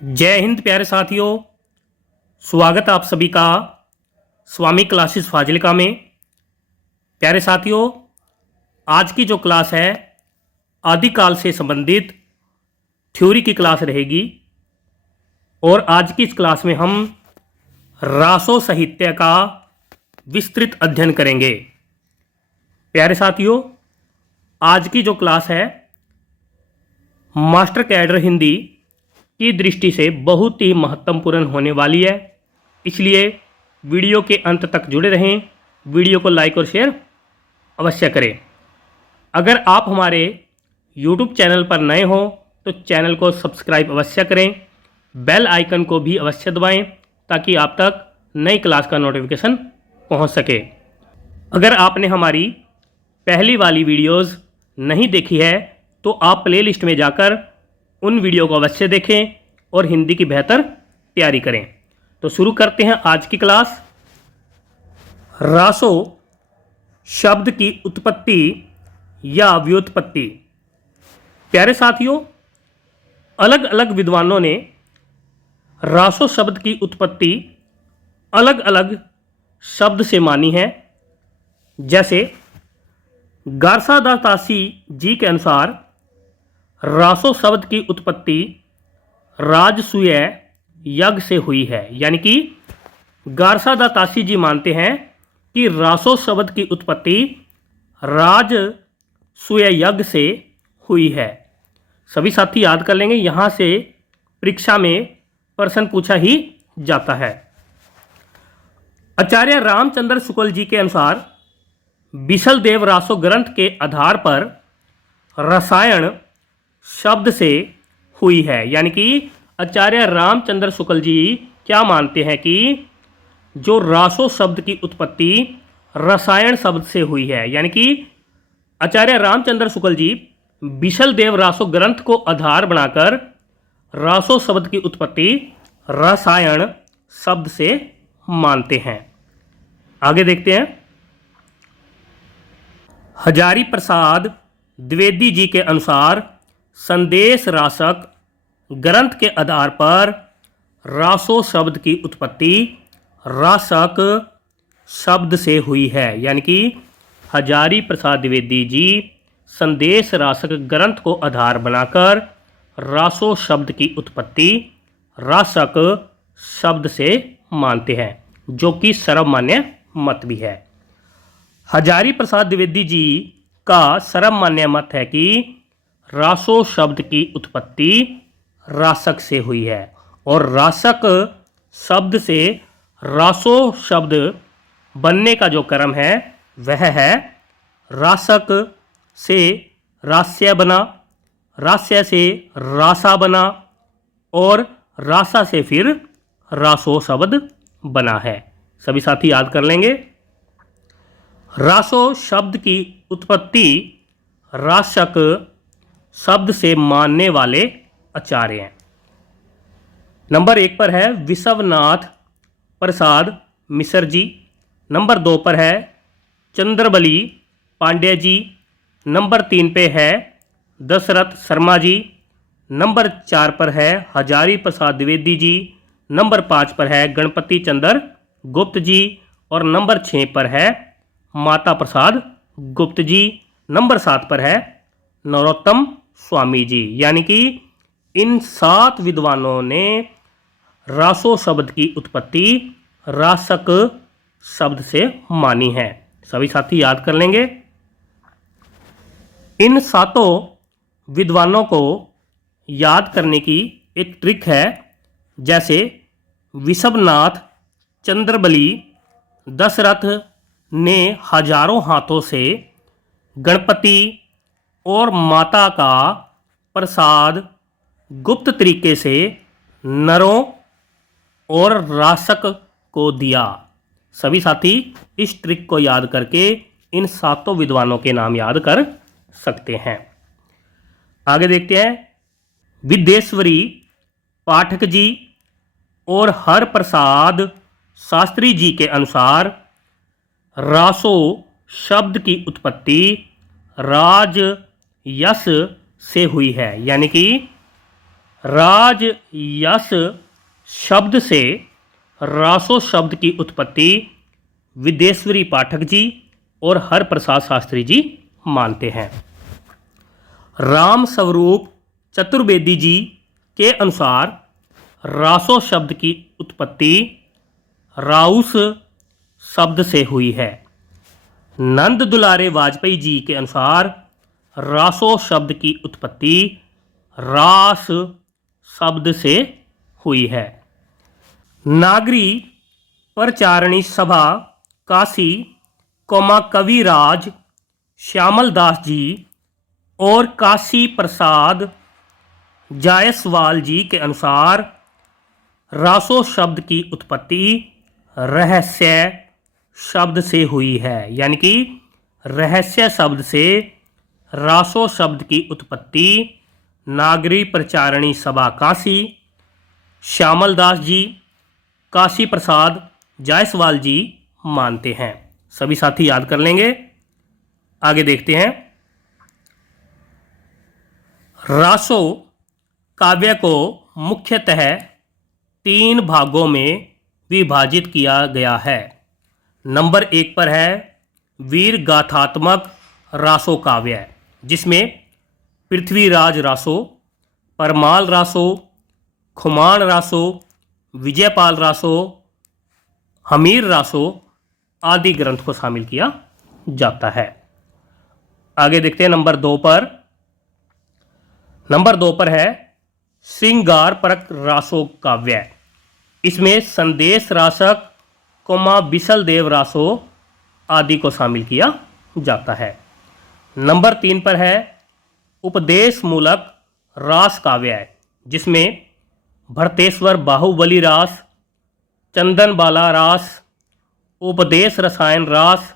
जय हिंद प्यारे साथियों। स्वागत आप सभी का स्वामी क्लासेस फाजिलका में। प्यारे साथियों, आज की जो क्लास है आदिकाल से संबंधित थ्योरी की क्लास रहेगी और आज की इस क्लास में हम रासो साहित्य का विस्तृत अध्ययन करेंगे। प्यारे साथियों, आज की जो क्लास है मास्टर कैडर हिंदी की दृष्टि से बहुत ही महत्वपूर्ण होने वाली है, इसलिए वीडियो के अंत तक जुड़े रहें। वीडियो को लाइक और शेयर अवश्य करें। अगर आप हमारे YouTube चैनल पर नए हो तो चैनल को सब्सक्राइब अवश्य करें, बेल आइकन को भी अवश्य दबाएं ताकि आप तक नई क्लास का नोटिफिकेशन पहुंच सके। अगर आपने हमारी पहली वाली वीडियोस नहीं देखी है तो आप प्लेलिस्ट में जाकर उन वीडियो को अवश्य देखें और हिंदी की बेहतर तैयारी करें। तो शुरू करते हैं आज की क्लास। रासो शब्द की उत्पत्ति या व्युत्पत्ति। प्यारे साथियों, अलग अलग विद्वानों ने रासो शब्द की उत्पत्ति अलग अलग शब्द से मानी है। जैसे गारसादातासी जी के अनुसार रासो शब्द की उत्पत्ति राजसूय यज्ञ से हुई है। यानी कि गारसादातासी जी मानते हैं कि रासो शब्द की उत्पत्ति राजसूय यज्ञ से हुई है। सभी साथी याद कर लेंगे, यहाँ से परीक्षा में प्रश्न पूछा ही जाता है। आचार्य रामचंद्र शुक्ल जी के अनुसार बिसल देव रासो ग्रंथ के आधार पर रसायन शब्द से हुई है। यानी कि आचार्य रामचंद्र शुक्ल जी क्या मानते हैं कि जो रासो शब्द की उत्पत्ति रसायन शब्द से हुई है। यानी कि आचार्य रामचंद्र शुक्ल जी बिसल देव रासो ग्रंथ को आधार बनाकर रासो शब्द की उत्पत्ति रसायन शब्द से मानते हैं। आगे देखते हैं। हजारी प्रसाद द्विवेदी जी के अनुसार संदेश रासक ग्रंथ के आधार पर रासो शब्द की उत्पत्ति रासक शब्द से हुई है। यानी कि हजारी प्रसाद द्विवेदी जी संदेश रासक ग्रंथ को आधार बनाकर रासो शब्द की उत्पत्ति रासक शब्द से मानते हैं, जो कि सर्वमान्य मत भी है। हजारी प्रसाद द्विवेदी जी का सर्वमान्य मत है कि रासो शब्द की उत्पत्ति रासक से हुई है और रासक शब्द से रासो शब्द बनने का जो क्रम है वह है रासक से रास्य बना, रास्य से रासा बना और रासा से फिर रासो शब्द बना है। सभी साथी याद कर लेंगे। रासो शब्द की उत्पत्ति रासक शब्द से मानने वाले आचार्य हैं। नंबर 1 पर है विश्वनाथ प्रसाद मिश्र जी। नंबर 2 पर है चंद्रबली पांडे जी। नंबर 3 पे है दशरथ शर्मा जी। नंबर 4 पर है हजारी प्रसाद द्विवेदी जी। नंबर 5 पर है गणपति चंद्र गुप्त जी और नंबर 6 पर है माता प्रसाद गुप्त जी। नंबर 7 पर है नरोत्तम स्वामी जी। यानी कि इन 7 विद्वानों ने रासो शब्द की उत्पत्ति रासक शब्द से मानी है। सभी साथी याद कर लेंगे। इन 7 विद्वानों को याद करने की एक ट्रिक है। जैसे विश्वनाथ चंद्रबली दशरथ ने हजारों हाथों से गणपति और माता का प्रसाद गुप्त तरीके से नरों और रासक को दिया। सभी साथी इस ट्रिक को याद करके इन 7 विद्वानों के नाम याद कर सकते हैं। आगे देखते हैं। विद्येश्वरी पाठक जी और हर प्रसाद शास्त्री जी के अनुसार रासो शब्द की उत्पत्ति राज यश से हुई है। यानी कि राज यश शब्द से रासो शब्द की उत्पत्ति विदेश्वरी पाठक जी और हरप्रसाद शास्त्री जी मानते हैं। राम स्वरूप चतुर्वेदी जी के अनुसार रासो शब्द की उत्पत्ति राउस शब्द से हुई है। नंद दुलारे वाजपेयी जी के अनुसार रासो शब्द की उत्पत्ति रास शब्द से हुई है। नागरी परचारणी सभा काशी कविराज श्यामल दास जी और काशी प्रसाद जायसवाल जी के अनुसार रासो शब्द की उत्पत्ति रहस्य शब्द से हुई है। यानी कि रहस्य शब्द से रासो शब्द की उत्पत्ति नागरी प्रचारणी सभा काशी, श्यामल दास जी, काशी प्रसाद जायसवाल जी मानते हैं। सभी साथी याद कर लेंगे। आगे देखते हैं। रासो काव्य को मुख्यतः 3 भागों में विभाजित किया गया है। नंबर 1 पर है वीर गाथात्मक रासो काव्य, जिसमें पृथ्वीराज रासो, परमाल रासो, खुमान रासो, विजयपाल रासो, हमीर रासो आदि ग्रंथ को शामिल किया जाता है। आगे देखते हैं नंबर 2 पर। नंबर 2 पर है श्रृंगार परक रासो काव्य। इसमें संदेश रासक बिसल देव रासो आदि को शामिल किया जाता है। नंबर 3 पर है उपदेश मूलक रास काव्य, जिसमें भरतेश्वर बाहुबली रास, चंदन बाला रास, उपदेश रसायन रास,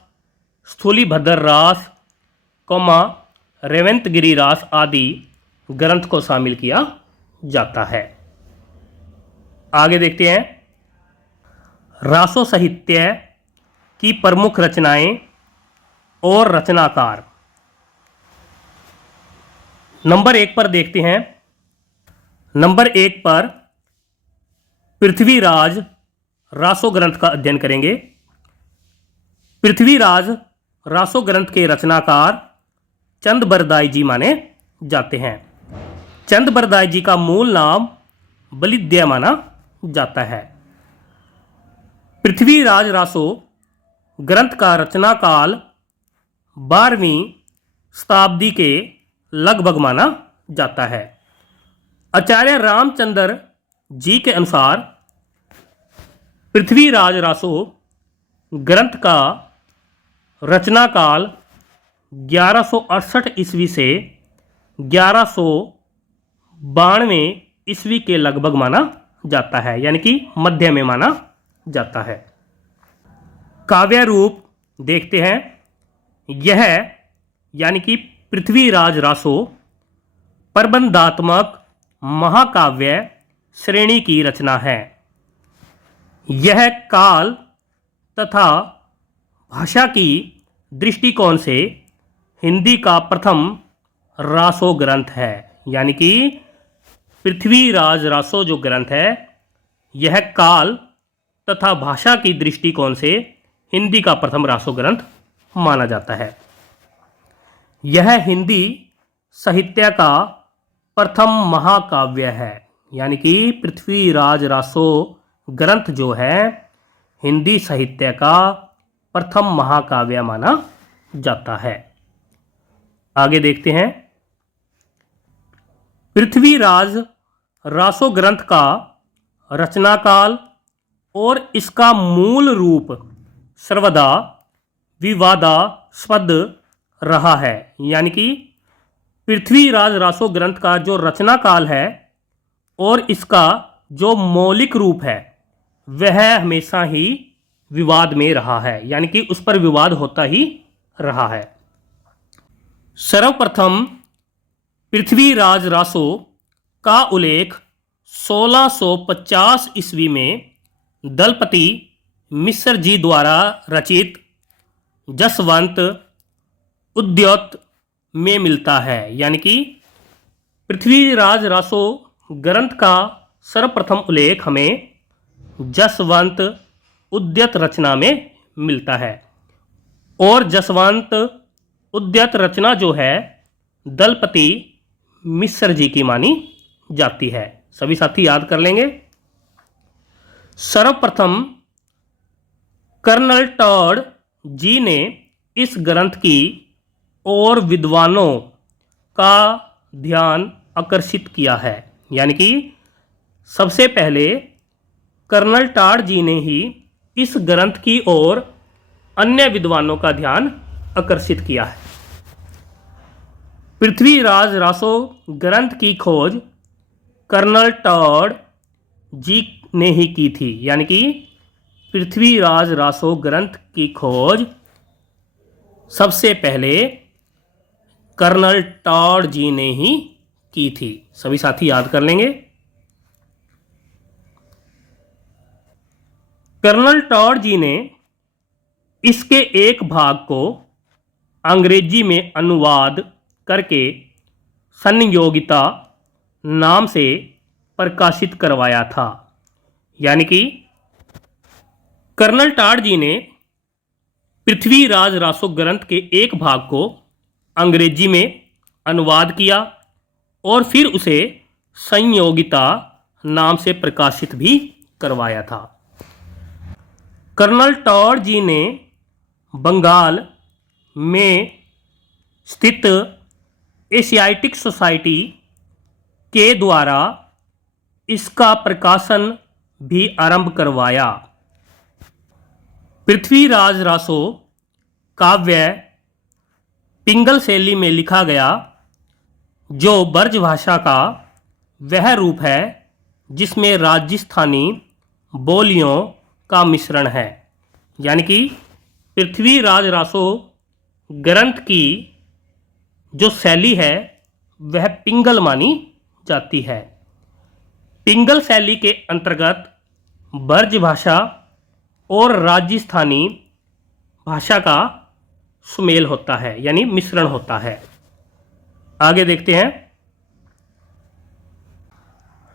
स्थूलीभद्र रास, रेवंतगिरी रास आदि ग्रंथ को शामिल किया जाता है। आगे देखते हैं रासो साहित्य की प्रमुख रचनाएं और रचनाकार। नंबर 1 पर देखते हैं। नंबर 1 पर पृथ्वीराज रासो ग्रंथ का अध्ययन करेंगे। पृथ्वीराज रासो ग्रंथ के रचनाकार चंद बरदाई जी माने जाते हैं। चंद बरदाई जी का मूल नाम बलिद्य माना जाता है। पृथ्वीराज रासो ग्रंथ का रचना काल 12वीं शताब्दी के लगभग माना जाता है। आचार्य रामचंद्र जी के अनुसार पृथ्वीराज रासो ग्रंथ का रचना काल 1168 ईस्वी से 1192 ईस्वी के लगभग माना जाता है, यानी कि मध्य में माना जाता है। काव्य रूप देखते हैं। यह यानी कि पृथ्वीराज रासो प्रबंधात्मक महाकाव्य श्रेणी की रचना है। यह काल तथा भाषा की दृष्टिकोण से हिंदी का प्रथम रासो ग्रंथ है। यानी कि पृथ्वीराज रासो जो ग्रंथ है, यह काल तथा भाषा की दृष्टिकोण से हिंदी का प्रथम रासो ग्रंथ माना जाता है। यह हिंदी साहित्य का प्रथम महाकाव्य है। यानी कि पृथ्वीराज रासो ग्रंथ जो है हिंदी साहित्य का प्रथम महाकाव्य माना जाता है। आगे देखते हैं। पृथ्वीराज रासो ग्रंथ का रचनाकाल और इसका मूल रूप सर्वदा विवादास्पद रहा है। यानी कि पृथ्वीराज रासो ग्रंथ का जो रचना काल है और इसका जो मौलिक रूप है वह हमेशा ही विवाद में रहा है, यानी कि उस पर विवाद होता ही रहा है। सर्वप्रथम पृथ्वीराज रासो का उल्लेख 1650 ईस्वी में दलपति मिश्र जी द्वारा रचित जसवंत उद्योत में मिलता है। यानी कि पृथ्वीराज रासो ग्रंथ का सर्वप्रथम उल्लेख हमें जसवंत उद्यत रचना में मिलता है और जसवंत उद्यत रचना जो है दलपति मिश्र जी की मानी जाती है। सभी साथी याद कर लेंगे। सर्वप्रथम कर्नल टॉड जी ने इस ग्रंथ की और विद्वानों का ध्यान आकर्षित किया है, यानी कि सबसे पहले कर्नल टॉड जी ने ही इस ग्रंथ की ओर अन्य विद्वानों का ध्यान आकर्षित किया है। पृथ्वीराज रासो ग्रंथ की खोज कर्नल टॉड जी ने ही की थी, यानी कि पृथ्वीराज रासो ग्रंथ की खोज सबसे पहले कर्नल टॉड जी ने ही की थी। सभी साथी याद कर लेंगे। कर्नल टॉड जी ने इसके एक भाग को अंग्रेजी में अनुवाद करके संयोगिता नाम से प्रकाशित करवाया था, यानी कि कर्नल टॉड जी ने पृथ्वीराज रासो ग्रंथ के एक भाग को अंग्रेजी में अनुवाद किया और फिर उसे संयोगिता नाम से प्रकाशित भी करवाया था। कर्नल टॉड जी ने बंगाल में स्थित एशियाटिक सोसाइटी के द्वारा इसका प्रकाशन भी आरंभ करवाया। पृथ्वीराज रासो काव्य पिंगल शैली में लिखा गया, जो ब्रज भाषा का वह रूप है जिसमें राजस्थानी बोलियों का मिश्रण है, यानी कि पृथ्वीराज रासो ग्रंथ की जो शैली है वह पिंगल मानी जाती है। पिंगल शैली के अंतर्गत ब्रज भाषा और राजस्थानी भाषा का सुमेल होता है, यानी मिश्रण होता है। आगे देखते हैं।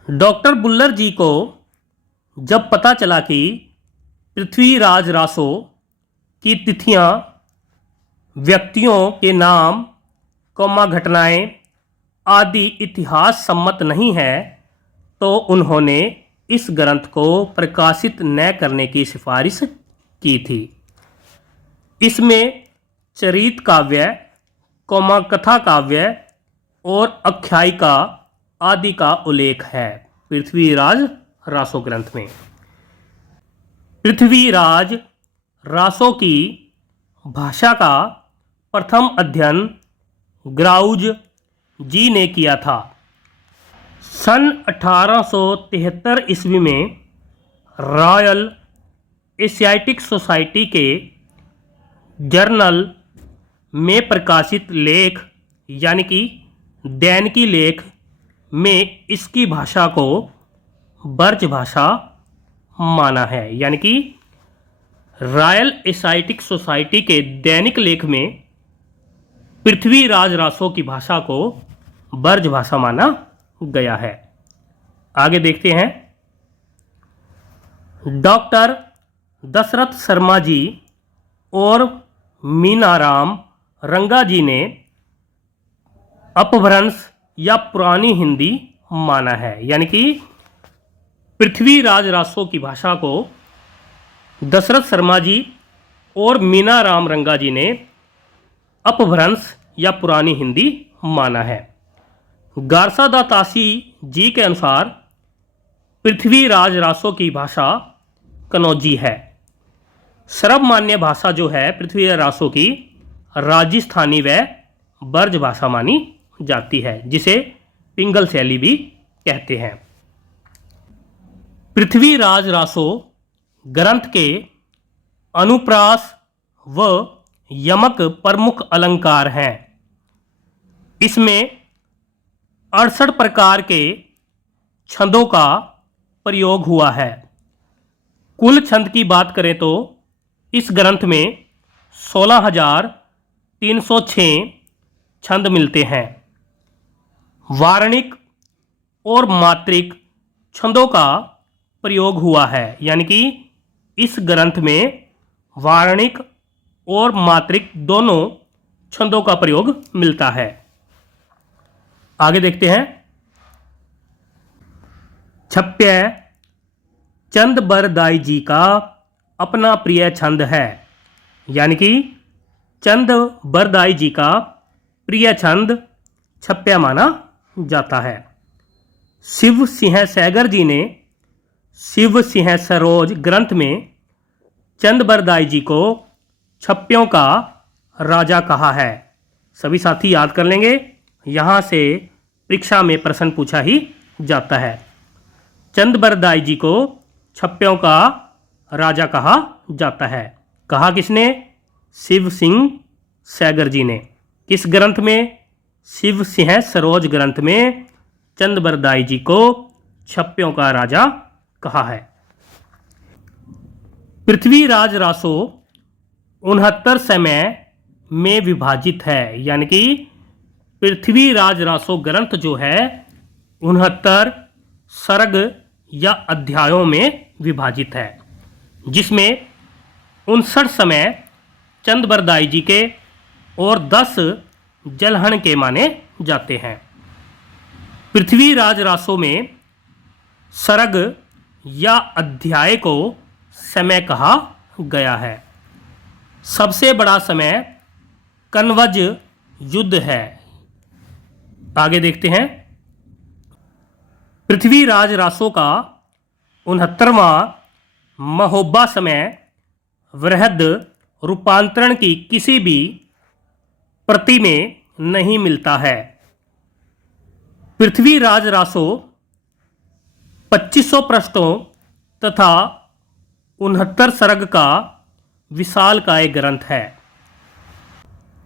डॉक्टर बुल्लर जी को जब पता चला कि पृथ्वीराज रासो की तिथियां व्यक्तियों के नाम कौमा घटनाएं आदि इतिहास सम्मत नहीं है, तो उन्होंने इस ग्रंथ को प्रकाशित न करने की सिफारिश की थी। इसमें चरित काव्य, कौमा कथा काव्य और आख्यायिका आदि का उल्लेख है पृथ्वीराज रासो ग्रंथ में। पृथ्वीराज रासो की भाषा का प्रथम अध्ययन ग्राउज जी ने किया था। सन 1873 ईस्वी में रॉयल एशियाटिक सोसाइटी के जर्नल में प्रकाशित लेख, यानी कि दैनिकी लेख में इसकी भाषा को ब्रज भाषा माना है, यानी कि रॉयल एशियाटिक सोसाइटी के दैनिक लेख में पृथ्वीराज रासो की भाषा को ब्रज भाषा माना गया है। आगे देखते हैं। डॉक्टर दशरथ शर्मा जी और मीनाराम रंगा जी ने अपभ्रंश या पुरानी हिंदी माना है, यानी कि पृथ्वीराज रासो की भाषा को दशरथ शर्मा जी और मीनाराम रंगा जी ने अपभ्रंश या पुरानी हिंदी माना है। गारसा दातासी जी के अनुसार पृथ्वीराज रासो की भाषा कनौजी है। सर्वमान्य भाषा जो है पृथ्वीराज रासो की राजस्थानी व ब्रज भाषा मानी जाती है, जिसे पिंगल शैली भी कहते हैं। पृथ्वीराज रासो ग्रंथ के अनुप्रास व यमक प्रमुख अलंकार हैं। इसमें 68 प्रकार के छंदों का प्रयोग हुआ है। कुल छंद की बात करें तो इस ग्रंथ में 16,306 छंद मिलते हैं। वार्णिक और मात्रिक छंदों का प्रयोग हुआ है। यानी कि इस ग्रंथ में वार्णिक और मात्रिक दोनों छंदों का प्रयोग मिलता है। आगे देखते हैं। छप्य चंद बरदाई जी का अपना प्रिय छंद है। यानी कि चंद बरदाई जी का प्रिय छंद छप्या माना जाता है। शिव सिंह सैगर जी ने शिव सिंह सरोज ग्रंथ में चंद बरदाई जी को छप्यों का राजा कहा है। सभी साथी याद कर लेंगे, यहाँ से परीक्षा में प्रश्न पूछा ही जाता है। चंद बरदाई जी को छप्यों का राजा कहा जाता है। कहा किसने? शिव सिंह सैगर जी ने। किस ग्रंथ में? शिव सिंह सरोज ग्रंथ में चंद बरदाई जी को छप्यों का राजा कहा है। पृथ्वीराज रासो 69 समय में विभाजित है। यानी कि पृथ्वीराज रासो ग्रंथ जो है 69 सर्ग या अध्यायों में विभाजित है, जिसमें 59 समय चंद बरदाई जी के और 10 जलहन के माने जाते हैं। पृथ्वीराज रासो में सर्ग या अध्याय को समय कहा गया है। सबसे बड़ा समय कन्वज युद्ध है। आगे देखते हैं। पृथ्वीराज रासो का 69वां महोबा समय वृहद रूपांतरण की किसी भी प्रति में नहीं मिलता है। पृथ्वीराज रासो 2500 पृष्ठों तथा 69 सर्ग का विशालकाय ग्रंथ है।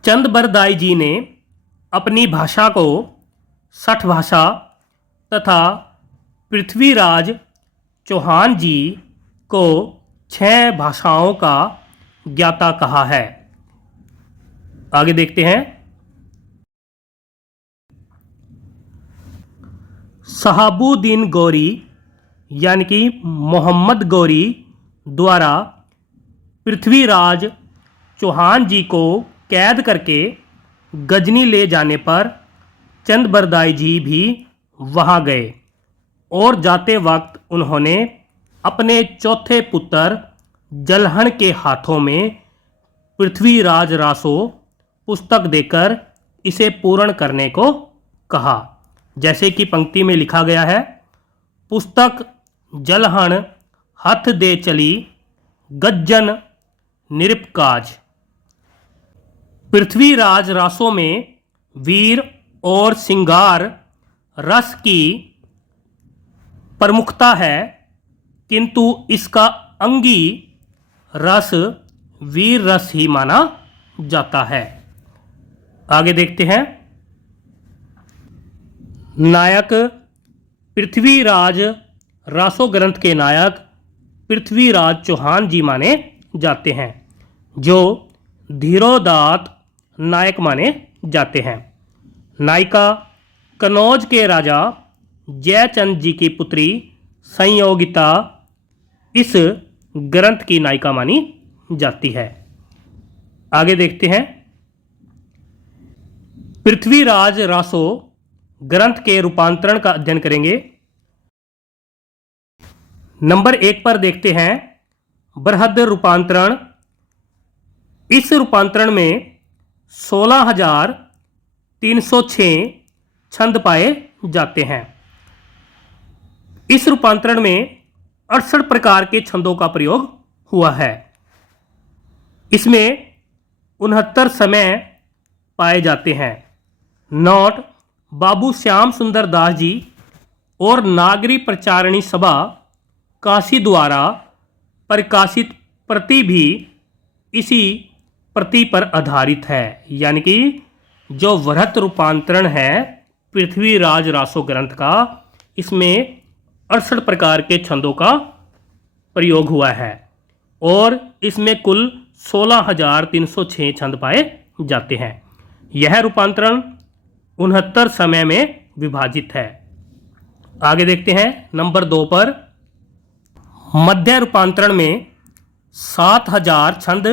चंद बरदाई जी ने अपनी भाषा को 60 भाषा तथा पृथ्वीराज चौहान जी को 6 भाषाओं का ज्ञाता कहा है। आगे देखते हैं। शहाबुद्दीन गौरी यानी कि मोहम्मद गौरी द्वारा पृथ्वीराज चौहान जी को कैद करके गजनी ले जाने पर चंद बरदाई जी भी वहाँ गए और जाते वक्त उन्होंने अपने चौथे पुत्र जलहन के हाथों में पृथ्वीराज रासो पुस्तक देकर इसे पूर्ण करने को कहा। जैसे कि पंक्ति में लिखा गया है, पुस्तक जलहन हथ दे चली गज्जन निरपकाज। पृथ्वीराज रासों में वीर और सिंगार रस की प्रमुखता है, किंतु इसका अंगी रस वीर रस ही माना जाता है। आगे देखते हैं। नायक पृथ्वीराज रासो ग्रंथ के नायक पृथ्वीराज चौहान जी माने जाते हैं, जो धीरोदात नायक माने जाते हैं। नायिका कनौज के राजा जयचंद जी की पुत्री संयोगिता इस ग्रंथ की नायिका मानी जाती है। आगे देखते हैं। पृथ्वीराज रासो ग्रंथ के रूपांतरण का अध्ययन करेंगे। नंबर 1 पर देखते हैं बृहद रूपांतरण। इस रूपांतरण में 16,306 छंद पाए जाते हैं। इस रूपांतरण में 68 प्रकार के छंदों का प्रयोग हुआ है। इसमें 69 समय पाए जाते हैं। नोट बाबू श्याम सुंदर दास जी और नागरी प्रचारणी सभा काशी द्वारा प्रकाशित प्रति भी इसी प्रति पर आधारित है। यानी कि जो वृहत रूपांतरण है पृथ्वीराज रासो ग्रंथ का, इसमें 68 प्रकार के छंदों का प्रयोग हुआ है और इसमें कुल 16,306 छंद पाए जाते हैं। यह रूपांतरण 69 समय में विभाजित है। आगे देखते हैं नंबर 2 पर, मध्य रूपांतरण में 7000 छंद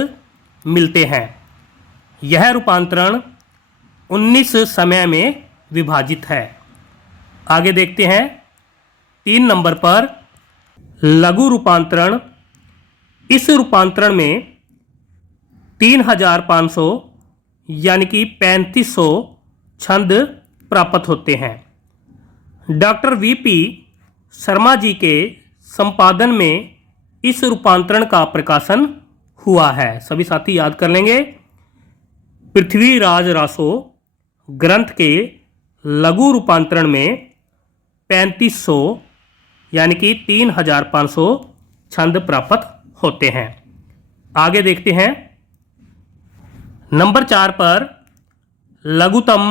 मिलते हैं। यह रूपांतरण 19 समय में विभाजित है। आगे देखते हैं 3 नंबर पर, लघु रूपांतरण। इस रूपांतरण में 3500 यानी कि 3500 छंद प्राप्त होते हैं। डॉक्टर वीपी शर्मा जी के संपादन में इस रूपांतरण का प्रकाशन हुआ है। सभी साथी याद कर लेंगे। पृथ्वीराज रासो ग्रंथ के लघु रूपांतरण में 3500 यानी कि 3500 छंद प्राप्त होते हैं। आगे देखते हैं नंबर 4 पर, लघुतम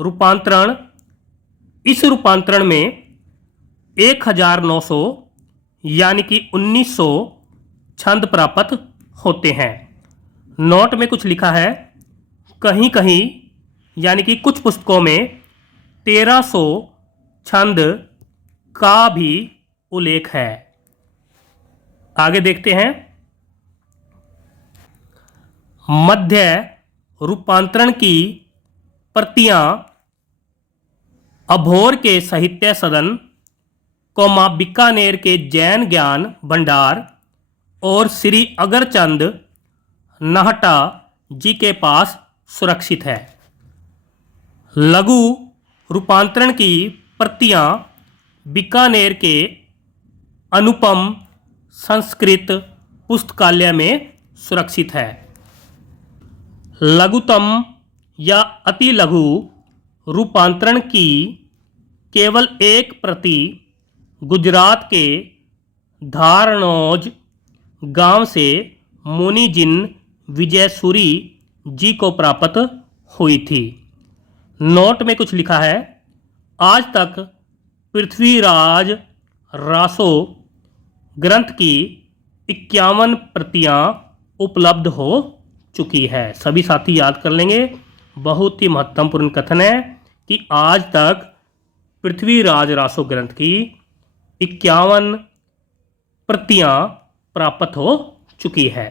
रूपांतरण। इस रूपांतरण में 1900 यानी कि 1900 छंद प्राप्त होते हैं। नोट में कुछ लिखा है, कहीं कहीं यानी कि कुछ पुस्तकों में 1300 छंद का भी उल्लेख है। आगे देखते हैं मध्य रूपांतरण की प्रतियां अभोर के साहित्य सदन, बीकानेर के जैन ज्ञान भंडार और श्री अगरचंद नाहटा जी के पास सुरक्षित है। लघु रूपांतरण की प्रतियां बीकानेर के अनुपम संस्कृत पुस्तकालय में सुरक्षित है। लघुतम या अति लघु रूपांतरण की केवल एक प्रति गुजरात के धारणोज गांव से मुनिजिन विजयसूरी जी को प्राप्त हुई थी। नोट में कुछ लिखा है, आज तक पृथ्वीराज रासो ग्रंथ की 51 प्रतियां उपलब्ध हो चुकी है। सभी साथी याद कर लेंगे। बहुत ही महत्वपूर्ण कथन है कि आज तक पृथ्वीराज रासो ग्रंथ की 51 प्रतियां प्राप्त हो चुकी है।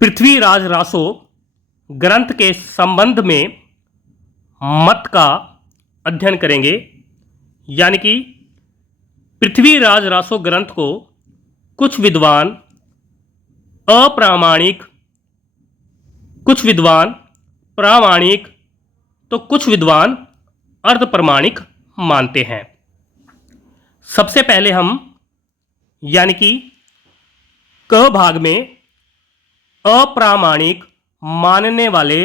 पृथ्वीराज रासो ग्रंथ के संबंध में मत का अध्ययन करेंगे। यानी कि पृथ्वीराज रासो ग्रंथ को कुछ विद्वान अप्रामाणिक, कुछ विद्वान प्रामाणिक, तो कुछ विद्वान अर्धप्रमाणिक मानते हैं। सबसे पहले हम यानी कि क भाग में अप्रामाणिक मानने वाले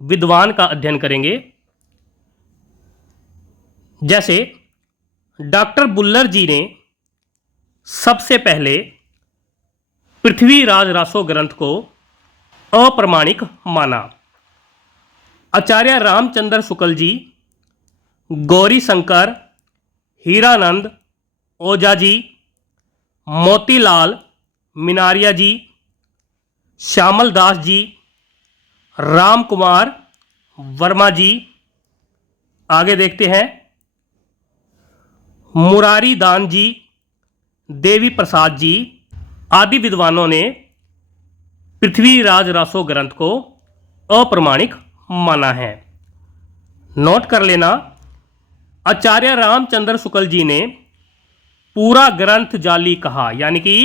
विद्वान का अध्ययन करेंगे। जैसे डॉक्टर बुल्लर जी ने सबसे पहले पृथ्वीराज रासो ग्रंथ को अप्रामाणिक माना। आचार्य रामचंद्र शुक्ल जी, गौरी शंकर, हीरानंद ओझा जी, मोतीलाल मिनारिया जी, श्यामल दास जी, राम कुमार वर्मा जी। आगे देखते हैं मुरारी दान जी, देवी प्रसाद जी आदि विद्वानों ने पृथ्वीराज रासो ग्रंथ को अप्रामाणिक माना है। नोट कर लेना, आचार्य रामचंद्र शुक्ल जी ने पूरा ग्रंथ जाली कहा। यानी कि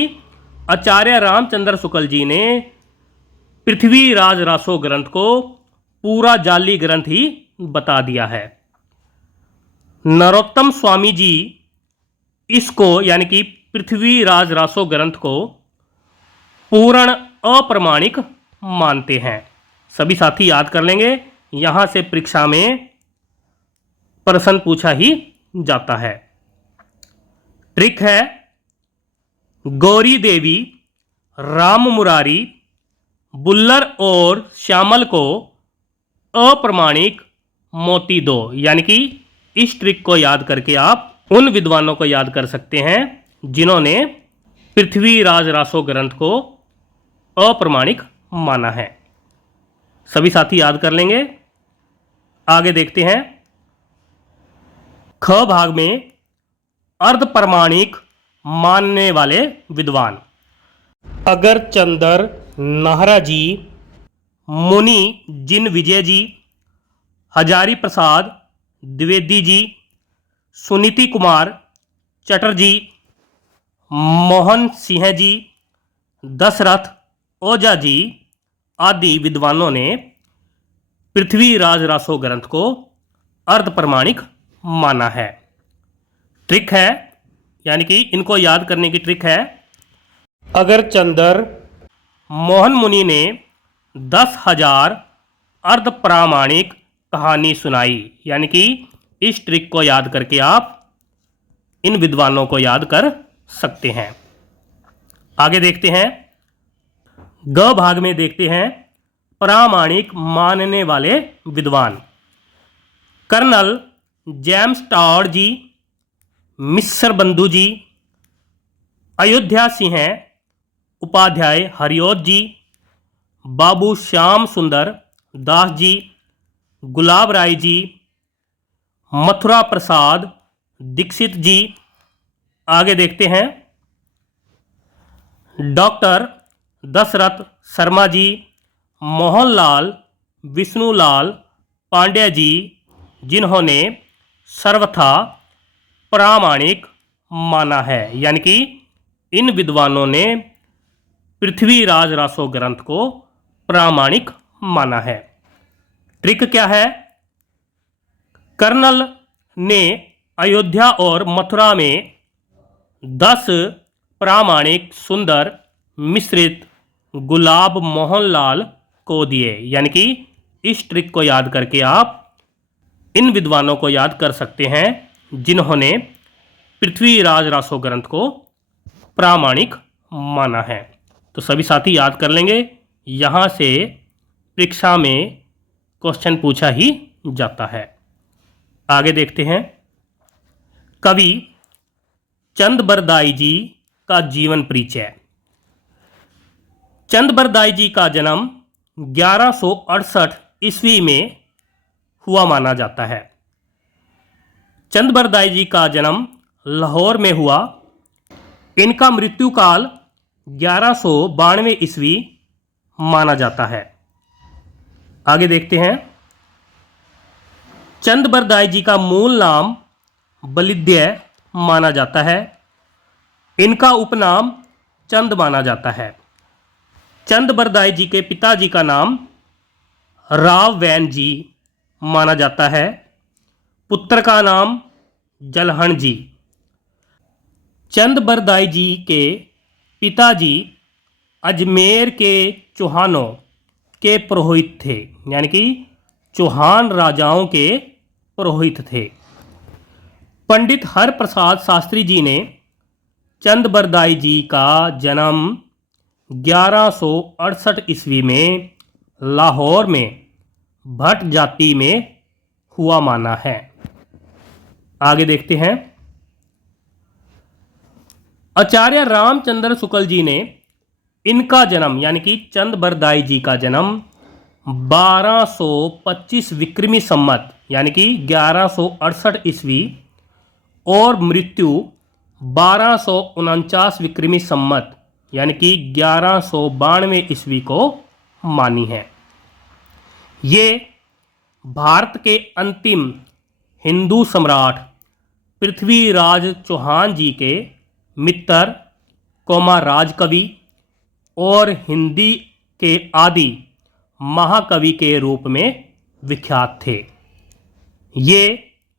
आचार्य रामचंद्र शुक्ल जी ने पृथ्वीराज रासो ग्रंथ को पूरा जाली ग्रंथ ही बता दिया है। नरोत्तम स्वामी जी इसको यानी कि पृथ्वीराज रासो ग्रंथ को पूर्ण अप्रामाणिक मानते हैं। सभी साथी याद कर लेंगे। यहां से परीक्षा में प्रश्न पूछा ही जाता है। ट्रिक है, गौरी देवी, राम मुरारी, बुल्लर और श्यामल को अप्रामाणिक मोती दो। यानी कि इस ट्रिक को याद करके आप उन विद्वानों को याद कर सकते हैं जिन्होंने पृथ्वीराज रासो ग्रंथ को अप्रामाणिक माना है। सभी साथी याद कर लेंगे। आगे देखते हैं। ख भाग में अर्ध प्रमाणिक मानने वाले विद्वान। अगर चंदर नाहरा जी, मुनि जिन विजय जी, हजारी प्रसाद द्विवेदी जी, सुनीति कुमार चटर्जी, मोहन सिंह जी, दशरथ ओझा जी आदि विद्वानों ने पृथ्वीराज रासो ग्रंथ को अर्ध प्रमाणिक माना है। ट्रिक है, यानी कि इनको याद करने की ट्रिक है। अगर चंदर मोहन मुनि ने 10,000 अर्ध प्रामाणिक कहानी सुनाई, यानी कि इस ट्रिक को याद करके आप इन विद्वानों को याद कर सकते हैं। आगे देखते हैं। ग भाग में देखते हैं प्रामाणिक मानने वाले विद्वान। कर्नल जेम्स टॉड जी, मिस्र बंधु जी, अयोध्या सिंह उपाध्याय हरिओत जी, बाबू श्याम सुंदर दास जी, गुलाब राय जी, मथुरा प्रसाद दीक्षित जी। आगे देखते हैं। डॉक्टर दशरथ शर्मा जी, मोहनलाल विष्णुलाल पांड्या जी, जिन्होंने सर्वथा प्रामाणिक माना है, यानी कि इन विद्वानों ने पृथ्वीराज रासो ग्रंथ को प्रामाणिक माना है। ट्रिक क्या है? कर्नल ने अयोध्या और मथुरा में 10 प्रामाणिक सुंदर मिश्रित गुलाब मोहनलाल को दिए, यानी कि इस ट्रिक को याद करके आप इन विद्वानों को याद कर सकते हैं जिन्होंने पृथ्वीराज रासो ग्रंथ को प्रामाणिक माना है। तो सभी साथी याद कर लेंगे, यहाँ से परीक्षा में क्वेश्चन पूछा ही जाता है। आगे देखते हैं। कवि चंद बरदाई जी का जीवन परिचय। चंद बरदाई जी का जन्म 1168 ईस्वी में हुआ माना जाता है। चंद बरदाई जी का जन्म लाहौर में हुआ। इनका मृत्यु काल 1192 ईस्वी माना जाता है। आगे देखते हैं। चंद बरदाई जी का मूल नाम बलिद्य माना जाता है। इनका उपनाम चंद माना जाता है। चंद बरदाई जी के पिताजी का नाम राव वैन जी माना जाता है। पुत्र का नाम जलहण जी। चंद बरदाई जी के पिताजी अजमेर के चौहानों के पुरोहित थे, यानी कि चौहान राजाओं के पुरोहित थे। पंडित हरप्रसाद शास्त्री जी ने चंद बरदाई जी का जन्म 1168 ईस्वी में लाहौर में भट्ट जाति में हुआ माना है। आगे देखते हैं। आचार्य रामचंद्र शुक्ल जी ने इनका जन्म, यानी कि चंद बरदाई जी का जन्म 1225 विक्रमी संमत, यानी कि 1168 ईस्वी और मृत्यु 1249 विक्रमी संमत, यानी कि 1192 ईस्वी को मानी है। ये भारत के अंतिम हिंदू सम्राट पृथ्वीराज चौहान जी के मित्र कौमा राजकवि और हिंदी के आदि महाकवि के रूप में विख्यात थे। ये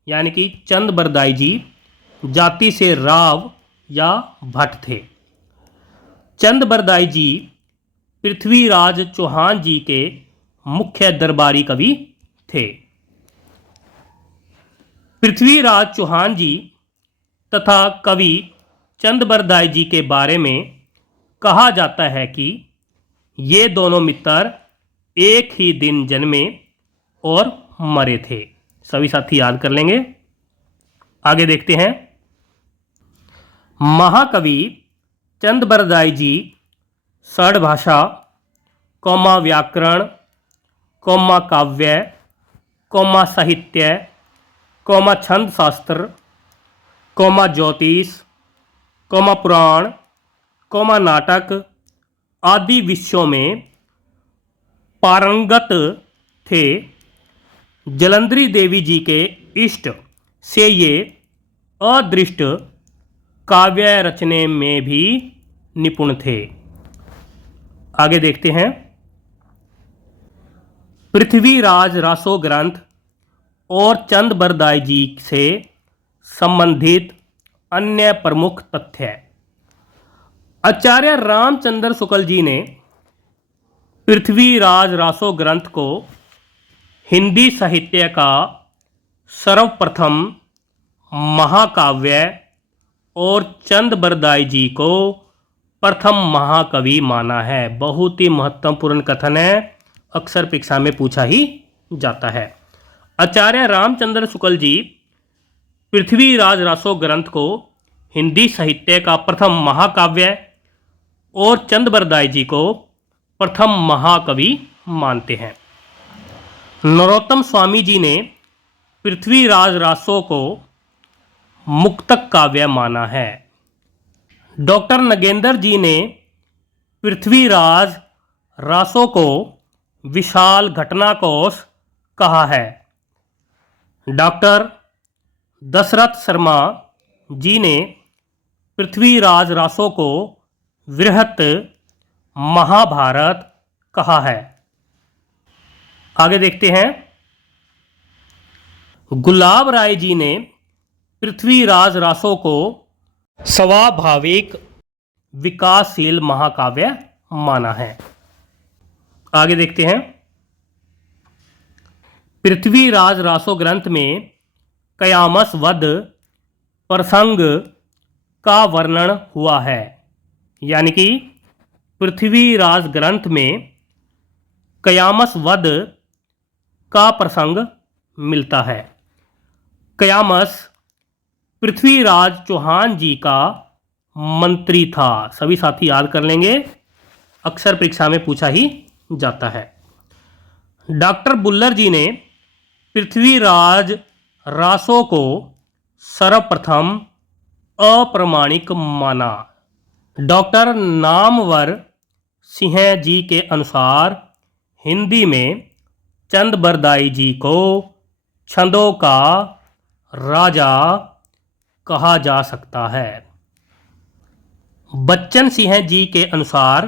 यानी कि चंद बरदाई जी जाति से राव या भट्ट थे। चंद बरदाई जी पृथ्वीराज चौहान जी के मुख्य दरबारी कवि थे। पृथ्वीराज चौहान जी तथा कवि चंद बरदाई जी के बारे में कहा जाता है कि ये दोनों मित्र एक ही दिन जन्मे और मरे थे। सभी साथी याद कर लेंगे। आगे देखते हैं। महाकवि चंद बरदाई जी षड भाषा, कौमा व्याकरण, कौमा काव्य, कौमा साहित्य, कौमा छंद शास्त्र, कौमा ज्योतिष, कौमा पुराण, कौमा नाटक आदि विषयों में पारंगत थे। जलंधरी देवी जी के इष्ट से ये अदृष्ट काव्य रचने में भी निपुण थे। आगे देखते हैं। पृथ्वीराज रासो ग्रंथ और चंद बरदाई जी से संबंधित अन्य प्रमुख तथ्य। आचार्य रामचंद्र शुक्ल जी ने पृथ्वीराज रासो ग्रंथ को हिंदी साहित्य का सर्वप्रथम महाकाव्य और चंद बरदाई जी को प्रथम महाकवि माना है। बहुत ही महत्वपूर्ण कथन है, अक्सर परीक्षा में पूछा ही जाता है। आचार्य रामचंद्र शुक्ल जी पृथ्वीराज रासो ग्रंथ को हिंदी साहित्य का प्रथम महाकाव्य और चंद बरदाई जी को प्रथम महाकवि मानते हैं। नरोत्तम स्वामी जी ने पृथ्वीराज रासो को मुक्तक काव्य माना है। डॉक्टर नगेंद्र जी ने पृथ्वीराज रासो को विशाल घटनाकोश कहा है। डॉक्टर दशरथ शर्मा जी ने पृथ्वीराज रासो को वृहत महाभारत कहा है। आगे देखते हैं। गुलाब राय जी ने पृथ्वीराज रासो को स्वाभाविक विकासशील महाकाव्य माना है। आगे देखते हैं। पृथ्वीराज रासो ग्रंथ में कयामस वध प्रसंग का वर्णन हुआ है। यानी कि पृथ्वीराज ग्रंथ में कयामस वध का प्रसंग मिलता है। कयामस पृथ्वीराज चौहान जी का मंत्री था। सभी साथी याद कर लेंगे, अक्सर परीक्षा में पूछा ही जाता है। डॉक्टर बुल्लर जी ने पृथ्वीराज रासो को सर्वप्रथम अप्रमाणिक माना। डॉक्टर नामवर सिंह जी के अनुसार हिंदी में चंद बरदाई जी को छंदों का राजा कहा जा सकता है। बच्चन सिंह जी के अनुसार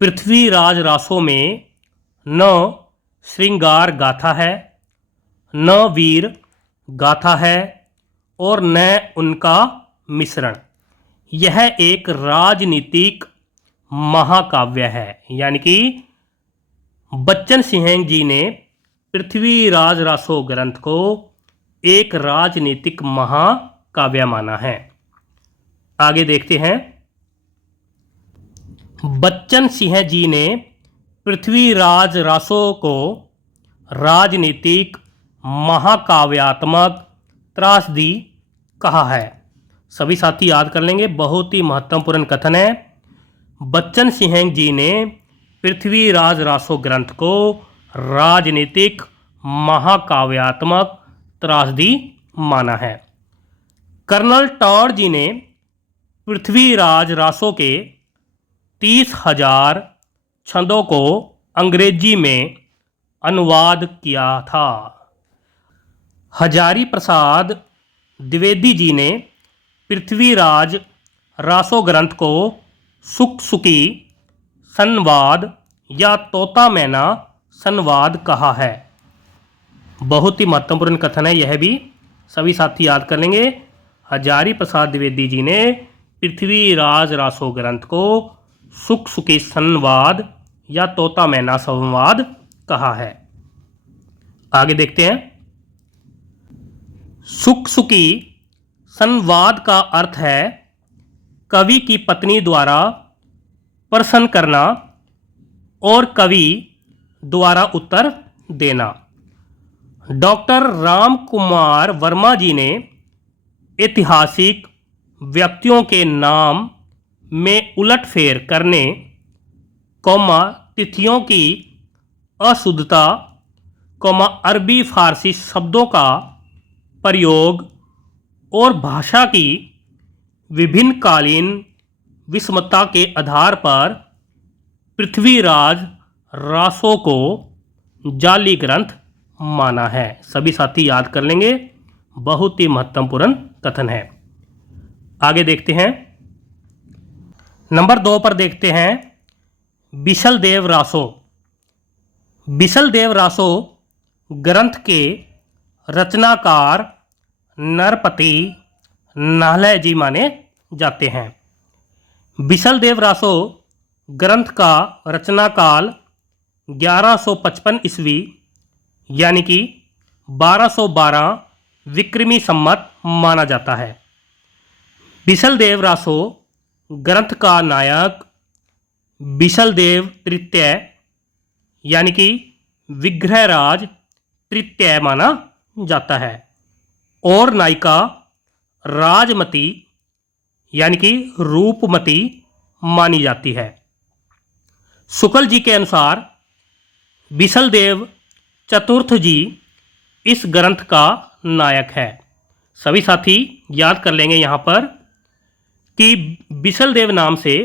पृथ्वीराज रासो में न श्रृंगार गाथा है, न वीर गाथा है और न उनका मिश्रण। यह एक राजनीतिक महाकाव्य है। यानी कि बच्चन सिंह जी ने पृथ्वीराज रासो ग्रंथ को एक राजनीतिक महाकाव्य माना है। आगे देखते हैं। बच्चन सिंह जी ने पृथ्वीराज रासो को राजनीतिक महाकाव्यात्मक त्रासदी कहा है। सभी साथी याद कर लेंगे, बहुत ही महत्वपूर्ण कथन है। बच्चन सिंह जी ने पृथ्वीराज रासो ग्रंथ को राजनीतिक महाकाव्यात्मक त्रासदी माना है। कर्नल टॉड जी ने पृथ्वीराज रासो के 30,000 छंदों को अंग्रेजी में अनुवाद किया था। हजारी प्रसाद द्विवेदी जी ने पृथ्वीराज रासो ग्रंथ को सुकसुकी संवाद या तोता मैना संवाद कहा है। बहुत ही महत्वपूर्ण कथन है यह भी, सभी साथी याद कर लेंगे। हजारी प्रसाद द्विवेदी जी ने पृथ्वीराज रासो ग्रंथ को सुकसुकी संवाद या तोता मैना संवाद कहा है। आगे देखते हैं। सुकसुकी संवाद का अर्थ है कवि की पत्नी द्वारा प्रश्न करना और कवि द्वारा उत्तर देना। डॉक्टर राम कुमार वर्मा जी ने ऐतिहासिक व्यक्तियों के नाम में उलटफेर करने, तिथियों की अशुद्धता, अरबी फारसी शब्दों का प्रयोग और भाषा की विभिन्न कालीन विषमता के आधार पर पृथ्वीराज रासो को जाली ग्रंथ माना है। सभी साथी याद कर लेंगे, बहुत ही महत्वपूर्ण कथन है। आगे देखते हैं, नंबर 2 पर देखते हैं बिशलदेव रासो। बिशलदेव रासो ग्रंथ के रचनाकार नरपति नाहले जी माने जाते हैं। बिशलदेव रासो ग्रंथ का रचनाकाल 1155 ईस्वी यानी कि 1212 विक्रमी संमत माना जाता है। बिशलदेव रासो ग्रंथ का नायक बिशलदेव तृतीय यानी कि विग्रहराज तृतीय माना जाता है और नायिका राजमती यानी कि रूपमती मानी जाती है। शुक्ल जी के अनुसार बिशलदेव चतुर्थ जी इस ग्रंथ का नायक है। सभी साथी याद कर लेंगे यहाँ पर कि बिशलदेव नाम से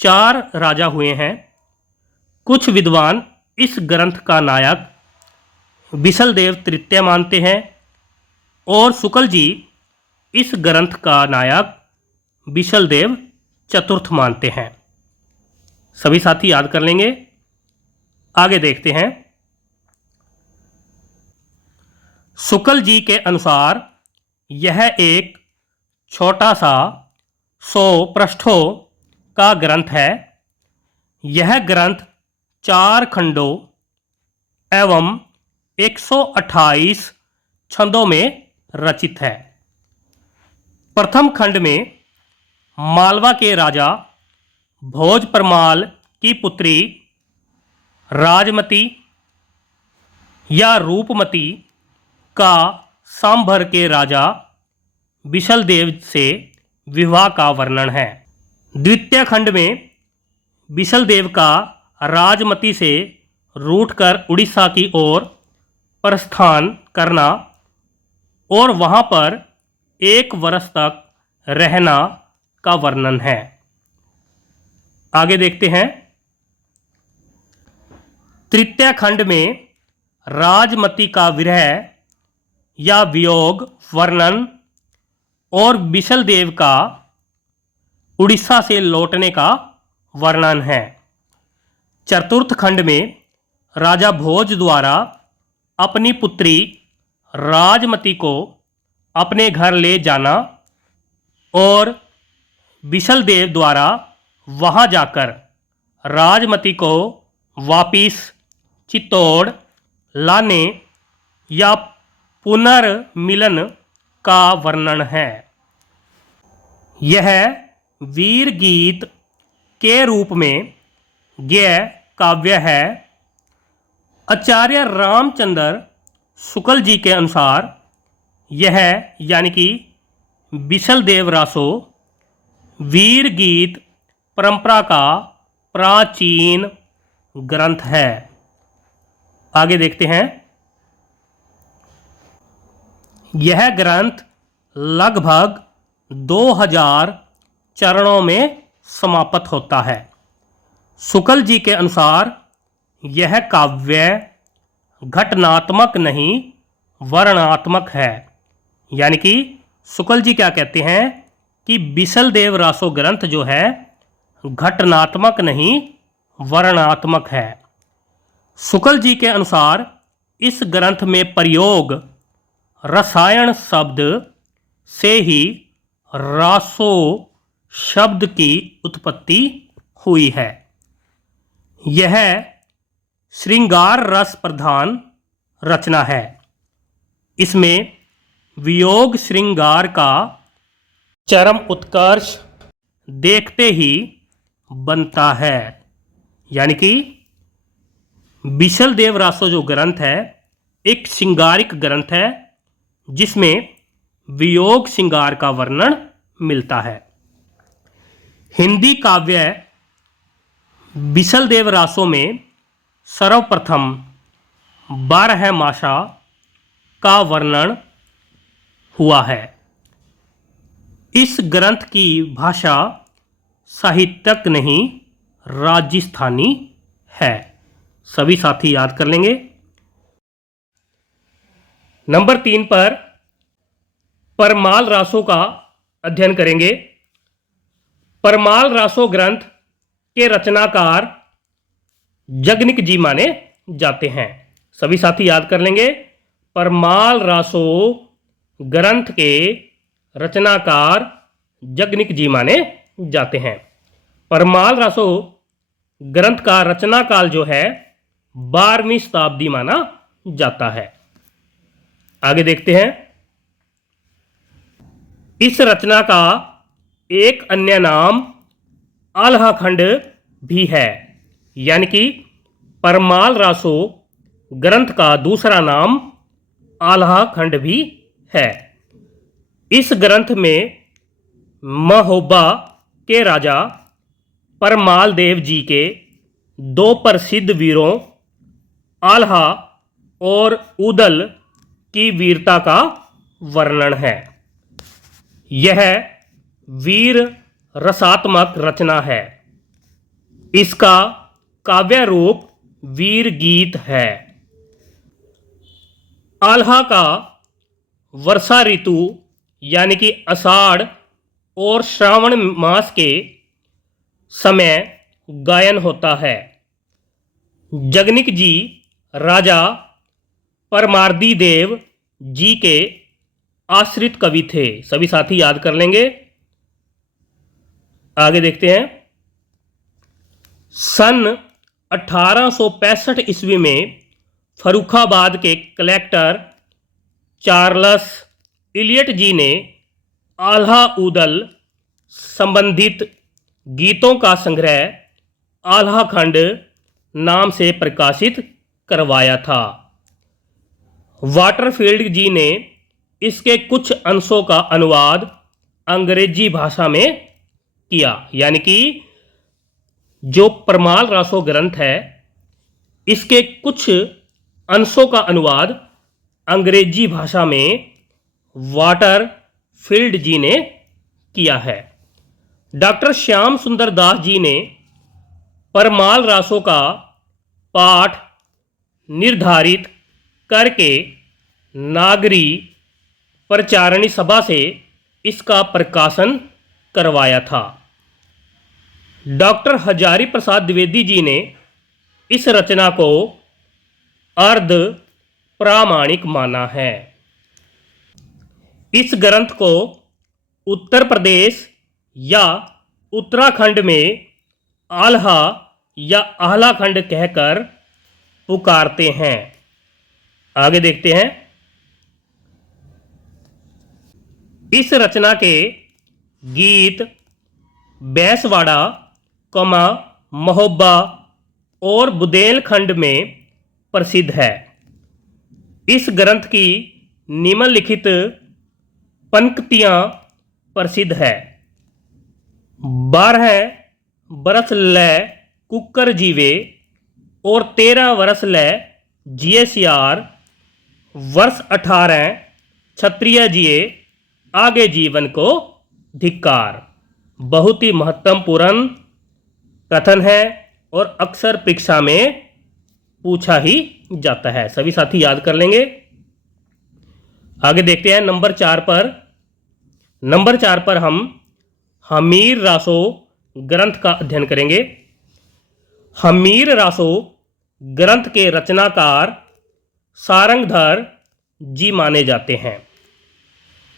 4 राजा हुए हैं। कुछ विद्वान इस ग्रंथ का नायक बिशलदेव तृतीय मानते हैं और शुक्ल जी इस ग्रंथ का नायक बिशलदेव चतुर्थ मानते हैं। सभी साथी याद कर लेंगे। आगे देखते हैं, शुक्ल जी के अनुसार यह एक छोटा सा 100 पृष्ठों का ग्रंथ है। यह ग्रंथ 4 खंडों एवं 128 छंदों में रचित है। प्रथम खंड में मालवा के राजा भोज परमाल की पुत्री राजमती या रूपमती का सांभर के राजा बिशलदेव से विवाह का वर्णन है। द्वितीय खंड में बिशलदेव का राजमती से रूठकर उड़ीसा की ओर प्रस्थान करना और वहां पर 1 वर्ष तक रहना का वर्णन है। आगे देखते हैं, तृतीय खंड में राजमती का विरह या वियोग वर्णन और बिशलदेव का उड़ीसा से लौटने का वर्णन है। चतुर्थ खंड में राजा भोज द्वारा अपनी पुत्री राजमती को अपने घर ले जाना और बिशलदेव द्वारा वहां जाकर राजमती को वापिस चित्तौड़ लाने या पुनर्मिलन का वर्णन है। यह वीर गीत के रूप में ज्ञेय काव्य है। आचार्य रामचंद्र शुक्ल जी के अनुसार यह यानी कि बिशलदेव रासो वीर गीत परंपरा का प्राचीन ग्रंथ है। आगे देखते हैं, यह ग्रंथ लगभग 2000 चरणों में समाप्त होता है। शुक्ल जी के अनुसार यह काव्य घटनात्मक नहीं वर्णनात्मक है। यानी कि शुक्ल जी क्या कहते हैं कि बिशलदेव रासो ग्रंथ जो है घटनात्मक नहीं वर्णनात्मक है। शुक्ल जी के अनुसार इस ग्रंथ में प्रयोग रसायन शब्द से ही रासो शब्द की उत्पत्ति हुई है। यह श्रृंगार रस प्रधान रचना है। इसमें वियोग श्रृंगार का चरम उत्कर्ष देखते ही बनता है। यानी कि बिशलदेव रासो जो ग्रंथ है एक श्रृंगारिक ग्रंथ है जिसमें वियोग श्रृंगार का वर्णन मिलता है। हिंदी काव्य बिशलदेव रासो में सर्वप्रथम बारहमासा का वर्णन हुआ है। इस ग्रंथ की भाषा साहित्यक नहीं राजस्थानी है। सभी साथी याद कर लेंगे। नंबर 3 पर परमाल रासों का अध्ययन करेंगे। परमाल रासो ग्रंथ के रचनाकार जगनिक जी माने जाते हैं। सभी साथी याद कर लेंगे। परमाल रासो ग्रंथ के रचनाकार जगनिक जी माने जाते हैं। परमाल रासो ग्रंथ का रचना काल जो है 12वीं शताब्दी माना जाता है। आगे देखते हैं। इस रचना का एक अन्य नाम आल्हा खंड भी है, यानी कि परमाल रासो ग्रंथ का दूसरा नाम आल्हा खंड भी है। इस ग्रंथ में महोबा के राजा परमाल देव जी के दो प्रसिद्ध वीरों आल्हा और उदल की वीरता का वर्णन है। यह वीर रसात्मक रचना है। इसका काव्य रूप वीर गीत है। आल्हा का वर्षा ऋतु यानी कि आषाढ़ और श्रावण मास के समय गायन होता है। जगनिक जी राजा परमार्दी देव जी के आश्रित कवि थे। सभी साथी याद कर लेंगे। आगे देखते हैं। सन 1865 ईस्वी में फर्रुखाबाद के कलेक्टर चार्ल्स इलियट जी ने आल्हा उदल संबंधित गीतों का संग्रह आल्हा खंड नाम से प्रकाशित करवाया था। वाटरफील्ड जी ने इसके कुछ अंशों का अनुवाद अंग्रेजी भाषा में किया, यानी कि जो परमाल रासो ग्रंथ है इसके कुछ अंशों का अनुवाद अंग्रेजी भाषा में वाटरफील्ड जी ने किया है। डॉक्टर श्याम सुंदर दास जी ने परमाल रासों का पाठ निर्धारित करके नागरी प्रचारणी सभा से इसका प्रकाशन करवाया था। डॉक्टर हजारी प्रसाद द्विवेदी जी ने इस रचना को अर्ध प्रामाणिक माना है। इस ग्रंथ को उत्तर प्रदेश या उत्तराखंड में आल्हा या आह्ला खंड कहकर पुकारते हैं। आगे देखते हैं। इस रचना के गीत बैसवाड़ा, महोबा और बुंदेलखंड में प्रसिद्ध है। इस ग्रंथ की निम्नलिखित पंक्तियां प्रसिद्ध है। 12 बरस लय कुकर जीवे और 13 वर्ष लय जिये सियार, वर्ष 18 क्षत्रिय जिये आगे जीवन को धिक्कार। बहुत ही महत्वपूर्ण कथन है और अक्सर परीक्षा में पूछा ही जाता है। सभी साथी याद कर लेंगे। आगे देखते हैं। नंबर 4 पर हम हमीर रासो ग्रंथ का अध्ययन करेंगे। हमीर रासो ग्रंथ के रचनाकार सारंगधर जी माने जाते हैं।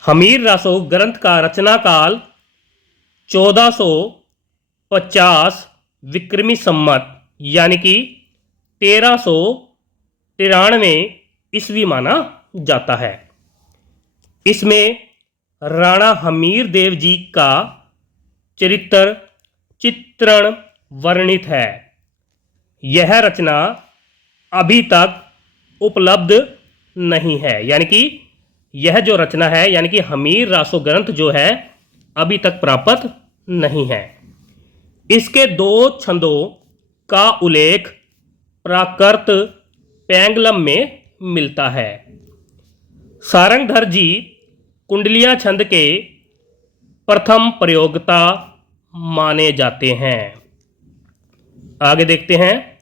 हमीर रासो ग्रंथ का रचना काल 1450 विक्रमी संमत यानी कि 1393 ईस्वी माना जाता है। इसमें राणा हमीर देव जी का चित्रण वर्णित है। यह रचना अभी तक उपलब्ध नहीं है, यानी कि यह जो रचना है यानी कि हमीर रासो ग्रंथ जो है अभी तक प्राप्त नहीं है। इसके 2 छंदों का उल्लेख प्राकृत पैंगलम में मिलता है। सारंगधर जी कुंडलियाँ छंद के प्रथम प्रयोक्ता माने जाते हैं। आगे देखते हैं।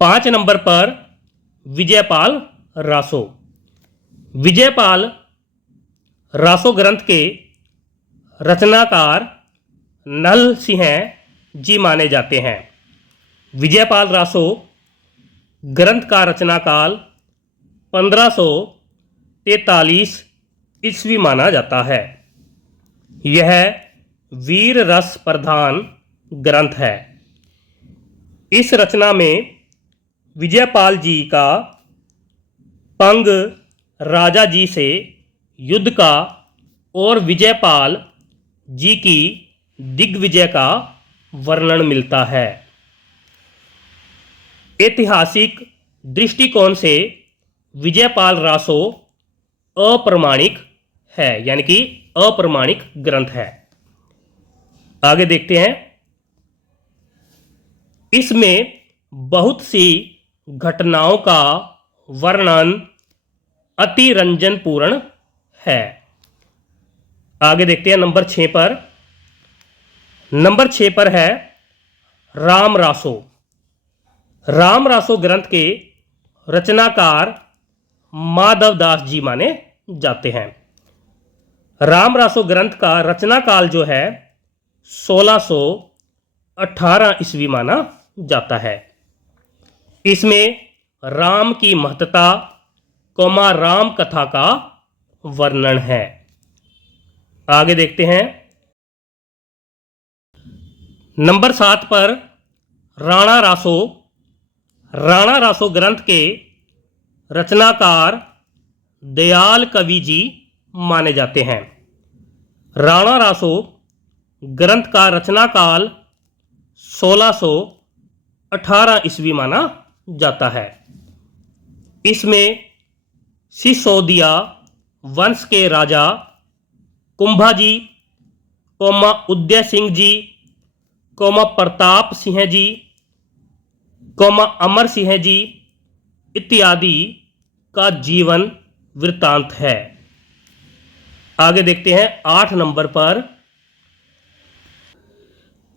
5 नंबर पर विजयपाल रासो। विजयपाल रासो ग्रंथ के रचनाकार नल सिंह जी माने जाते हैं। विजयपाल रासो ग्रंथ का रचनाकाल 1543 ईस्वी माना जाता है। यह वीर रस प्रधान ग्रंथ है। इस रचना में विजयपाल जी का पंग राजा जी से युद्ध का और विजयपाल जी की दिग्विजय का वर्णन मिलता है। ऐतिहासिक दृष्टिकोण से विजयपाल रासो अप्रमाणिक है, यानी कि अप्रमाणिक ग्रंथ है। आगे देखते हैं। इसमें बहुत सी घटनाओं का वर्णन अतिरंजनपूर्ण है। आगे देखते हैं नंबर 6 पर। नंबर 6 पर है राम रासो। राम रासो ग्रंथ के रचनाकार माधवदास जी माने जाते हैं। राम रासो ग्रंथ का रचनाकाल जो है 1618 ईस्वी माना जाता है। इसमें राम की महत्ता कोमा राम कथा का वर्णन है। आगे देखते हैं। नंबर 7 पर राणा रासो। राणा रासो ग्रंथ के रचनाकार दयाल कवि जी माने जाते हैं। राणा रासो ग्रंथ का रचनाकाल 1618 ईस्वी माना जाता है। इसमें सिसोदिया वंश के राजा कुंभाजी coma Uday Singh ji coma Pratap Singh ji coma Amar Singh ji इत्यादि का जीवन वृत्तांत है। आगे देखते हैं 8 नंबर पर।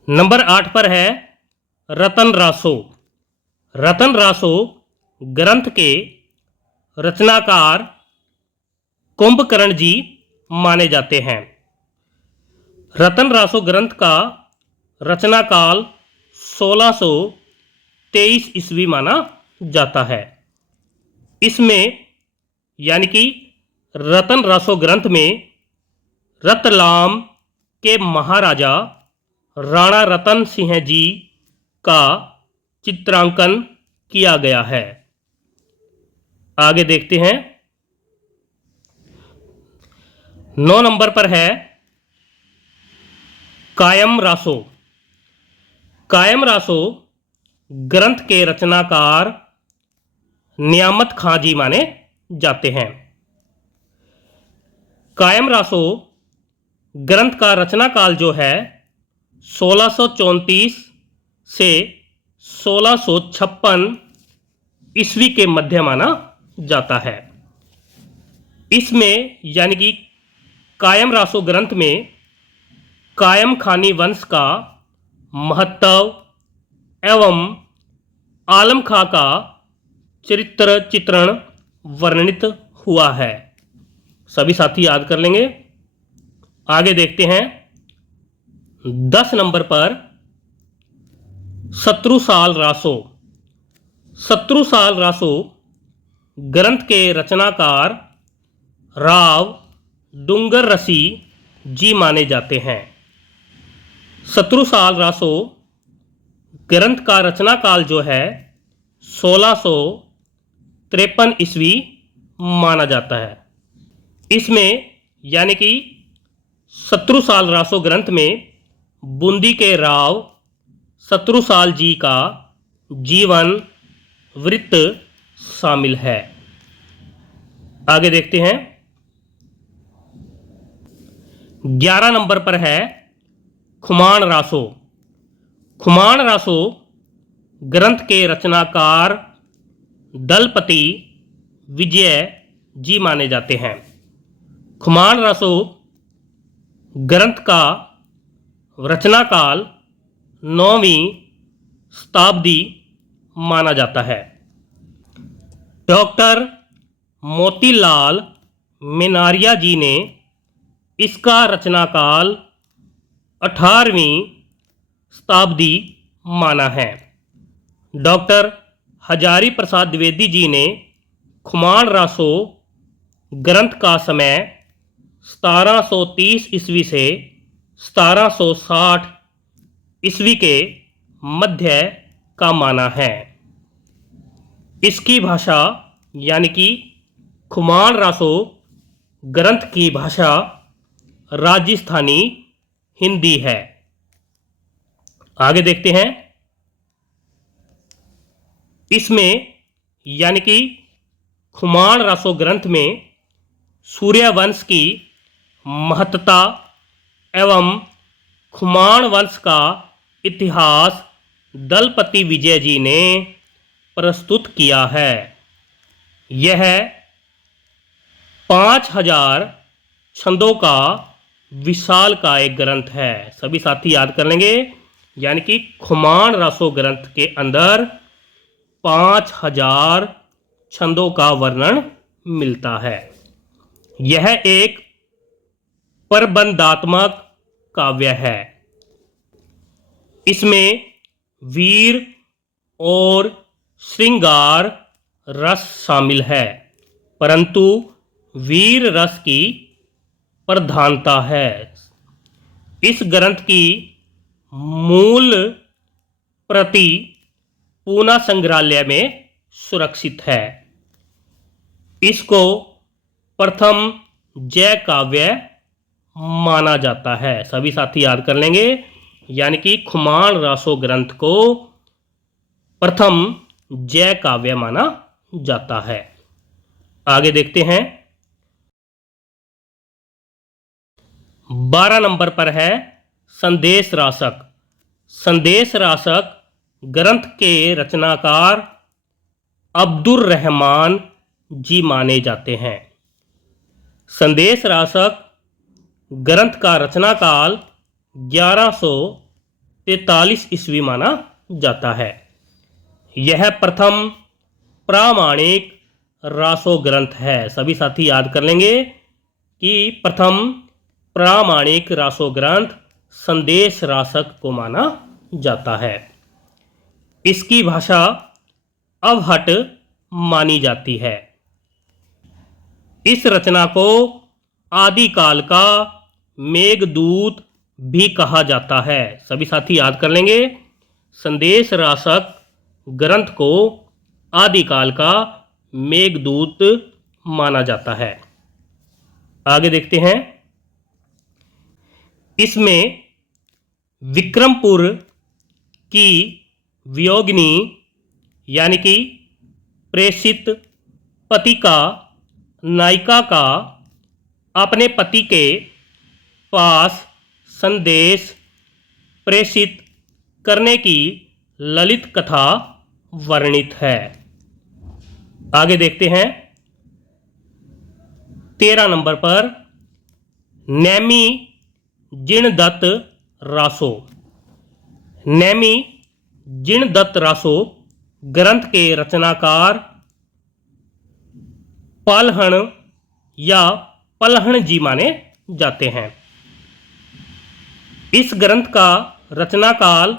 नंबर 8 पर है रतन रासो। रतन रासो ग्रंथ के रचनाकार कुंभकर्ण जी माने जाते हैं। रतन रासो ग्रंथ का रचनाकाल 1623 ईस्वी माना जाता है। इसमें यानी कि रतन रासो ग्रंथ में रतलाम के महाराजा राणा रतन सिंह जी का चित्रांकन किया गया है। आगे देखते हैं। 9 नंबर पर है कायम रासो। कायम रासो ग्रंथ के रचनाकार नियामत खां जी माने जाते हैं। कायम रासो ग्रंथ का रचनाकाल जो है 1634 से 1656 ईस्वी के मध्य माना जाता है। इसमें यानी कि कायम रासो ग्रंथ में कायम खानी वंश का महत्व एवं आलम खां का चरित्र चित्रण वर्णित हुआ है। सभी साथी याद कर लेंगे। आगे देखते हैं। 10 नंबर पर शत्रुसाल रासो। शत्रुसाल रासो ग्रंथ के रचनाकार राव डूंगर रसी जी माने जाते हैं। शत्रुसाल रासो ग्रंथ का रचनाकाल जो है 1653 ईस्वी माना जाता है। इसमें यानी कि शत्रुसाल रासो ग्रंथ में बूंदी के राव शत्रुसाल जी का जीवन वृत्त शामिल है। आगे देखते हैं। 11 नंबर पर है खुमान रासो। खुमान रासो ग्रंथ के रचनाकार दलपति विजय जी माने जाते हैं। खुमान रासो ग्रंथ का रचनाकाल 9वीं शताब्दी माना जाता है। डॉक्टर मोतीलाल मिनारिया जी ने इसका रचनाकाल 18वीं शताब्दी माना है। डॉक्टर हजारी प्रसाद द्विवेदी जी ने खुमान रासो ग्रंथ का समय 1730 ईस्वी से 1760 ईस्वी के मध्य का माना है। इसकी भाषा यानी कि खुमान रासो ग्रंथ की भाषा राजस्थानी हिंदी है। आगे देखते हैं। इसमें यानी कि खुमान रासो ग्रंथ में सूर्यवंश की महत्ता एवं खुमान वंश का इतिहास दलपति विजय जी ने प्रस्तुत किया है। यह 5000 छंदों का विशाल का एक ग्रंथ है। सभी साथी याद कर लेंगे, यानी कि खुमान रासो ग्रंथ के अंदर 5000 छंदों का वर्णन मिलता है। यह एक प्रबंधात्मक काव्य है। इसमें वीर और श्रृंगार रस शामिल है, परंतु वीर रस की प्रधानता है। इस ग्रंथ की मूल प्रति पूना संग्रहालय में सुरक्षित है। इसको प्रथम जय काव्य माना जाता है। सभी साथी याद कर लेंगे, यानी कि खुमान रासो ग्रंथ को प्रथम जय काव्य माना जाता है। आगे देखते हैं। 12 नंबर पर है संदेश रासक। संदेश रासक ग्रंथ के रचनाकार अब्दुर रहमान जी माने जाते हैं। संदेश रासक ग्रंथ का रचनाकाल 1143 ईस्वी माना जाता है। यह प्रथम प्रामाणिक रासो ग्रंथ है। सभी साथी याद कर लेंगे कि प्रथम प्रामाणिक रासो ग्रंथ संदेश रासक को माना जाता है। इसकी भाषा अवहट मानी जाती है। इस रचना को आदिकाल का मेघदूत भी कहा जाता है। सभी साथी याद कर लेंगे, संदेश रासक ग्रंथ को आदिकाल का मेघदूत माना जाता है। आगे देखते हैं। इसमें विक्रमपुर की वियोगिनी यानी कि प्रेषित पति का नायिका का अपने पति के पास संदेश प्रेषित करने की ललित कथा वर्णित है। आगे देखते हैं। 13 नंबर पर नैमी जिणदत्त रासो। नैमी जिणदत्त रासो ग्रंथ के रचनाकार पालहण या पलहण जी माने जाते हैं। इस ग्रंथ का रचनाकाल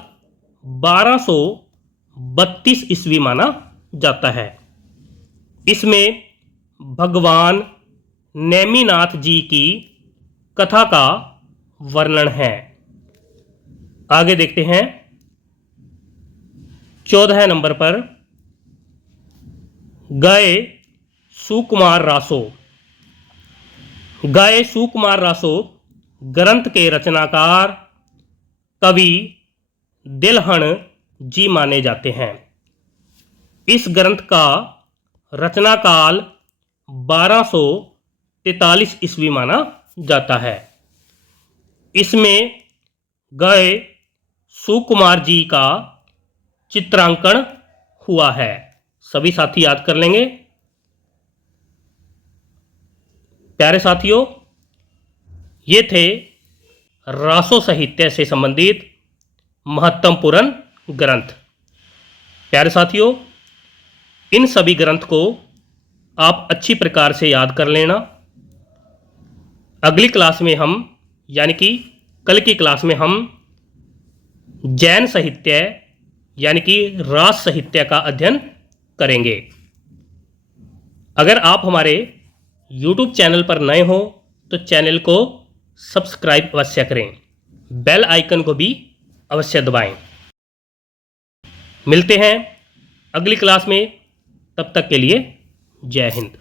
1232 ईस्वी माना जाता है। इसमें भगवान नेमिनाथ जी की कथा का वर्णन है। आगे देखते हैं। 14 नंबर पर गए सुकुमार रासो। गए सुकुमार रासो ग्रंथ के रचनाकार कवि दिलहन जी माने जाते हैं। इस ग्रंथ का रचनाकाल 1243 ईस्वी माना जाता है। इसमें गए सुकुमार जी का चित्रांकन हुआ है। सभी साथी याद कर लेंगे। प्यारे साथियों, ये थे रासो साहित्य से संबंधित महत्वपूर्ण ग्रंथ। प्यारे साथियों, इन सभी ग्रंथ को आप अच्छी प्रकार से याद कर लेना। अगली क्लास में हम, यानी कि कल की क्लास में हम जैन साहित्य यानी कि रास साहित्य का अध्ययन करेंगे। अगर आप हमारे YouTube चैनल पर नए हो तो चैनल को सब्सक्राइब अवश्य करें, बेल आइकन को भी अवश्य दबाएं। मिलते हैं अगली क्लास में, तब तक के लिए जय हिंद।